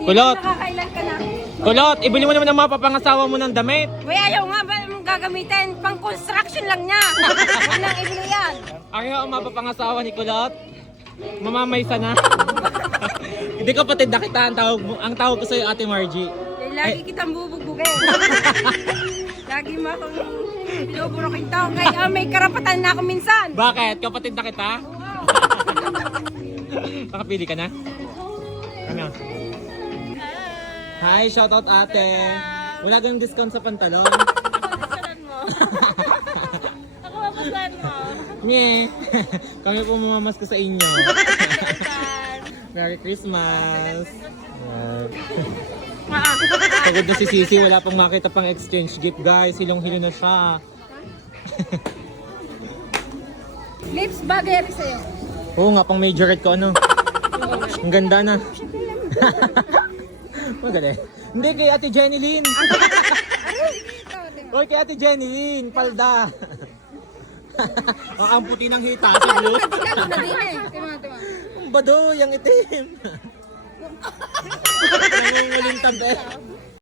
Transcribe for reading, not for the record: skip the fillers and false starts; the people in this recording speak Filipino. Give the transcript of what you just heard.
Kulot! Nakakailan ka na. Kulot! Ibili mo naman ang mga papangasawa mo ng damit. Uy, ayaw nga ba mong gagamitin? Pang construction lang niya. Walang ibili yan. Ayaw ang mga papangasawa ni Kulot. Mamamaysa na. Hindi kapatid na kita ang tawag ko sa'yo, Ate Margie. Eh, lagi kitang bubugbugin. Lagi mo akong binuburokin tao. Kaya may karapatan na ako minsan. Bakit? Kapatid na kita? Nakapili ka na? Ano? Hi, shoutout ate. Wala ganang discount sa pantalon. Papasalan mo. Ako papasalan mo. Nye. Kami po mamamas ko sa inyo. Merry Christmas. Pagod na si Sisi, wala pang makita pang exchange gift guys. Hilong-hilo na siya. Lips bagay rin sa'yo. Oo nga, pang majorette ko ano. Ang ganda na. Magaling. Hindi, kay Ate Jenny Lynn. Hoy, kay Ate Jenny Lynn, palda. Ang puti ng hita, si Blue. Ikaw na din eh. Tuma. Ang badoy, ang itim. Nangunguling tabi.